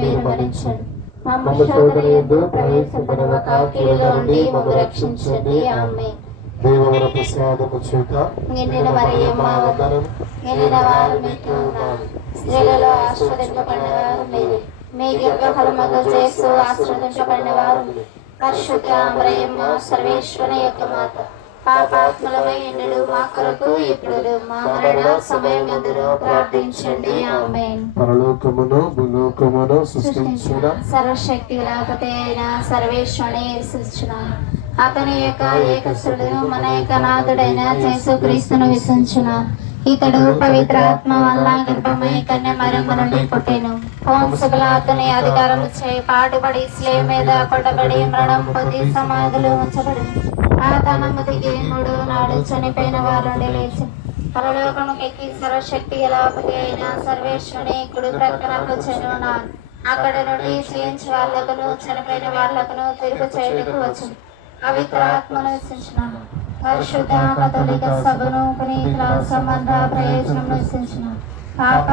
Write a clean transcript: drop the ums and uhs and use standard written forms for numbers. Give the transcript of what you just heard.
మీరు భరించండి. మమ్మ శోధన యందు ప్రవేశింపనివ్వక కీడులో నుండి మమ్ము రక్షించండి. ఆమేన్. దేవవర ప్రసాదము చేత నిండిన మరియమ్మ వందనము. నిండిన వారు మీకు ఉన్నారు. స్త్రీలలో ఆశీర్వదింపబడినవారు మీరు. మీ గర్భఫలముగా యేసు ఆశీర్వదింపబడినవారు. పరిశుద్ధ మరియమ్మ సర్వేశ్వరుని యొక్క మాత, పాపాత్ములమై ఉండుడు మా కొరకు ఇప్పుడు మా మరణ సమయమందును ప్రార్థించండి. ఆమేన్. పరలోకమును భూలోకమును సృష్టించిన సర్వశక్తి గణపతి అయిన సర్వేశ్వరుని విశ్వసించున్నాను. అతని యొక్క ఏకసుడును మన యొక్క నాథుడైన యేసుక్రీస్తును విశ్వసించున్నాను. ఇతడు పవిత్రాత్మ వల్ల గర్భమై కన్య మరియమ్మ నుండి పుట్టెను. పోన్సుకుల అతని అధికారము చే పాటుపడి స్లేవ్ మీద కొట్టబడి మరణం పొంది సమాధులు ఉంచబడి తనము దిగి 3వ నాడు చనిపోయిన వారి నుండి లేచి పరలోకముకెక్కి సర్వశక్తి గలపతి అయిన సర్వేశ్వరుని కుడి ప్రక్కన కూర్చొనున్నాడు. అక్కడ నుండి జీవించే వాళ్ళకును చనిపోయిన వాళ్ళకును తిరుగు చేయటకు వచ్చు. పవిత్రాత్మను విశ్వసించున్నాను. పరిశుద్ధ కథోలిక సభను పునీతుల సంబంధ ప్రయోజనం విశ్వసించున్నాను. పాప